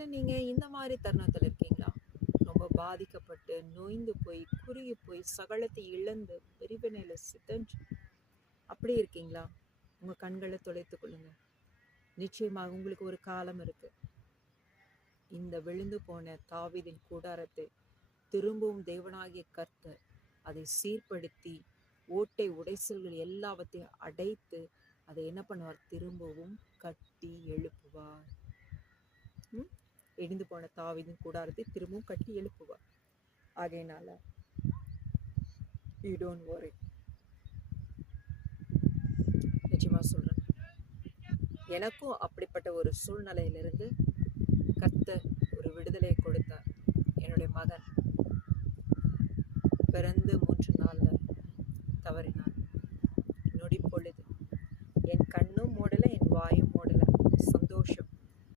இல்ல நீங்க இந்த மாரி தருணத்துல இருக்கீங்களா? ரொம்ப பாதிக்கப்பட்டு, நொய்ந்து போய், குறுகி போய், சகலத்தை இழந்து, வெறிபெணையில சிதஞ்சு அப்படி இருக்கீங்களா? உங்க கண்கள துடைத்துக் கொள்ளுங்க. நிச்சயமாக உங்களுக்கு ஒரு காலம் இருக்கு. இந்த விழுந்து போன தாவீதின் கூடாரத்தை திரும்பவும் தேவனாகிய கர்த்தர் அதை சீர்படுத்தி, ஓட்டை உடைசல்கள் எல்லாவற்றையும் அடைத்து, அதை என்ன பண்ணுவார்? திரும்பவும் கட்டி எழுப்புவார். ம்? இடிந்து போன தாவீதின் கூடாரத்தை திரும்பவும் கட்டி எழுப்புவார். ஆகையினால யூ டோன்ட் வரி. நிச்சயமா சொல்றேன். எனக்கும் அப்படிப்பட்ட ஒரு சூழ்நிலையிலிருந்து கர்த்தர் ஒரு விடுதலை கொடுத்தார். என்னுடைய மகன் பிறந்து 3